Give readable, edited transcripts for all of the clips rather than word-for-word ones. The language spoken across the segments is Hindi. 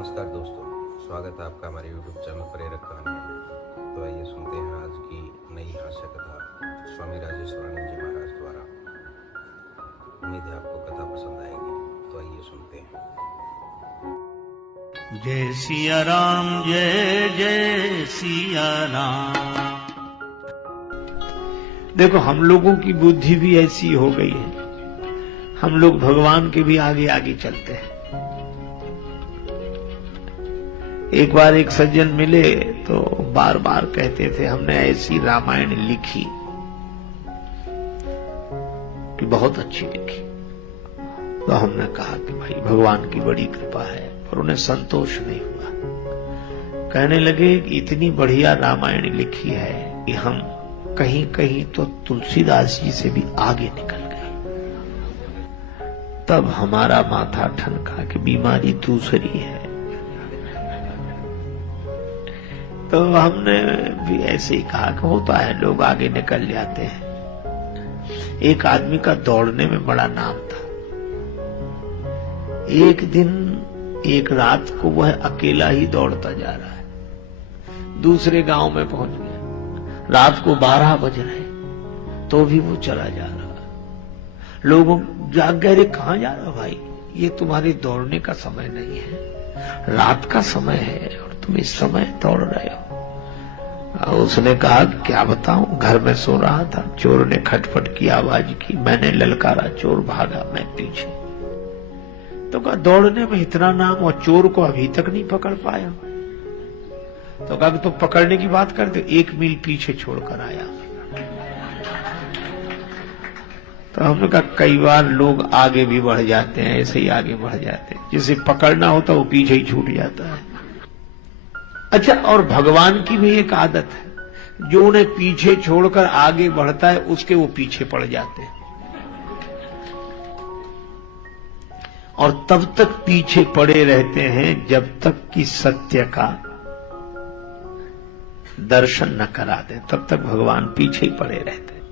नमस्कार दोस्तों, स्वागत है आपका हमारे YouTube चैनल प्रेरक कहानियों में। तो आइए सुनते हैं आज की नई हास्य कथा स्वामी राजेश्वरानंद जी महाराज द्वारा। उम्मीद है आपको कथा पसंद आएगी। तो आइए सुनते हैं। जय सिया राम, जय जय सिया राम। देखो, हम लोगों की बुद्धि भी ऐसी हो गई है, हम लोग भगवान के भी आगे आगे चलते हैं। एक बार एक सज्जन मिले तो बार बार कहते थे हमने ऐसी रामायण लिखी कि बहुत अच्छी लिखी। तो हमने कहा कि भाई भगवान की बड़ी कृपा है, पर उन्हें संतोष नहीं हुआ। कहने लगे कि इतनी बढ़िया रामायण लिखी है कि हम कहीं कहीं तो तुलसीदास जी से भी आगे निकल गए। तब हमारा माथा ठनका कि बीमारी दूसरी है। तो हमने भी ऐसे ही कहा कि होता है, लोग आगे निकल जाते हैं। एक आदमी का दौड़ने में बड़ा नाम था। एक दिन एक रात को वह अकेला ही दौड़ता जा रहा है। दूसरे गांव में पहुंच गया। रात को 12 बज रहे तो भी वो चला जा रहा। लोग जाग गए, कहां जा रहा भाई, ये तुम्हारे दौड़ने का समय नहीं है, रात का समय है और तुम इस समय दौड़ रहे हो। उसने कहा क्या बताऊं, घर में सो रहा था, चोर ने खटपट की आवाज की, मैंने ललकारा, चोर भागा, मैं पीछे। तो कहा दौड़ने में इतना नाम और चोर को अभी तक नहीं पकड़ पाया। तो कहा तो पकड़ने की बात करते, 1 मील पीछे छोड़कर आया। तो हमने कहा कई बार लोग आगे भी बढ़ जाते हैं, ऐसे ही आगे बढ़ जाते हैं, जिसे पकड़ना होता वो पीछे ही छूट जाता है। अच्छा, और भगवान की भी एक आदत है, जो उन्हें पीछे छोड़कर आगे बढ़ता है उसके वो पीछे पड़ जाते हैं, और तब तक पीछे पड़े रहते हैं जब तक कि सत्य का दर्शन न करा दे, तब तक भगवान पीछे ही पड़े रहते हैं।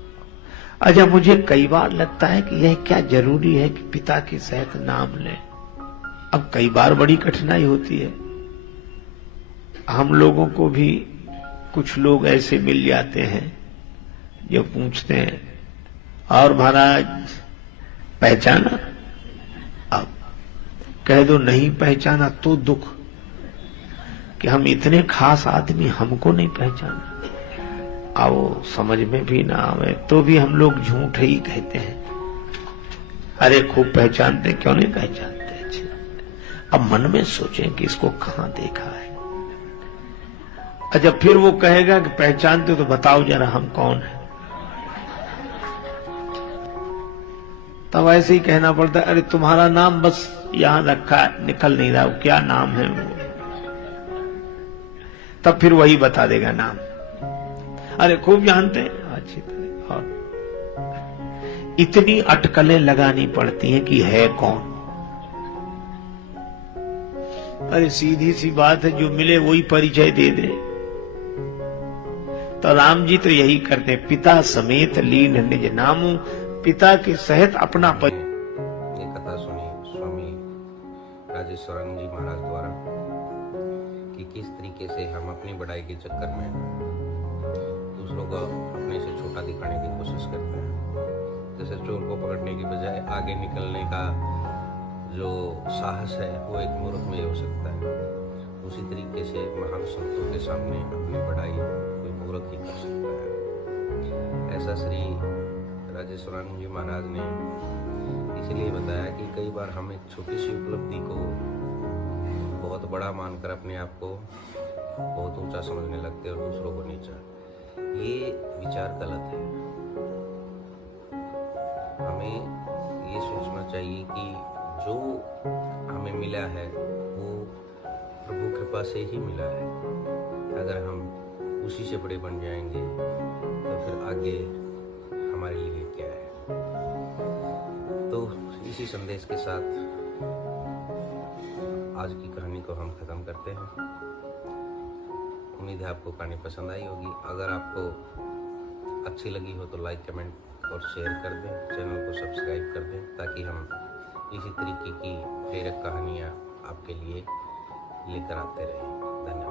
अच्छा, मुझे कई बार लगता है कि यह क्या जरूरी है कि पिता के सहित नाम लें। अब कई बार बड़ी कठिनाई होती है। हम लोगों को भी कुछ लोग ऐसे मिल जाते हैं जो पूछते हैं, और महाराज पहचाना? अब कह दो नहीं पहचाना तो दुख कि हम इतने खास आदमी, हमको नहीं पहचाना। आओ समझ में भी ना आवे तो भी हम लोग झूठ ही कहते हैं, अरे खूब पहचानते, क्यों नहीं पहचानते। अच्छा, अब मन में सोचें कि इसको कहां देखा है। अच्छा, फिर वो कहेगा कि पहचानते हो तो बताओ जरा हम कौन है। तब ऐसे ही कहना पड़ता है, अरे तुम्हारा नाम बस यहां रखा, निकल नहीं रहा, क्या नाम है वो। तब फिर वही बता देगा नाम। अरे खूब जानते हैं, अच्छी तरह। और इतनी अटकलें लगानी पड़ती हैं कि है कौन। अरे सीधी सी बात है, जो मिले वही परिचय दे दे। तो राम जी तो यही करते, पिता समेत लीन निज नामू, पिता के सहित अपना ये कथा सुनी स्वामी राजेश्वरानंद जी महाराज द्वारा कि किस तरीके से हम अपनी बढ़ाई के चक्कर में दूसरों को अपने से छोटा दिखाने की कोशिश करते हैं। जैसे चोर को पकड़ने की बजाय आगे निकलने का जो साहस है वो एक मूर्ख में हो सकता है, उसी तरीके से महान संतों के सामने अपनी बढ़ाई कोई मूर्ख ही कर सकता है। ऐसा श्री राजेश्वरानंद जी महाराज ने इसलिए बताया कि कई बार हम एक छोटी सी उपलब्धि को बहुत बड़ा मानकर अपने आप को बहुत ऊंचा समझने लगते हैं और दूसरों को नीचा। ये विचार गलत है। हमें ये सोचना चाहिए कि जो हमें मिला है वो प्रभु कृपा से ही मिला है। अगर हम उसी से बड़े बन जाएंगे तो फिर आगे हमारे लिए क्या है। तो इसी संदेश के साथ आज की कहानी को हम खत्म करते हैं। उम्मीद है आपको कहानी पसंद आई होगी। अगर आपको अच्छी लगी हो तो लाइक, कमेंट और शेयर कर दें, चैनल को सब्सक्राइब कर दें, ताकि हम इसी तरीके की प्रेरक कहानियाँ आपके लिए लेकर आते रहे। धन्यवाद।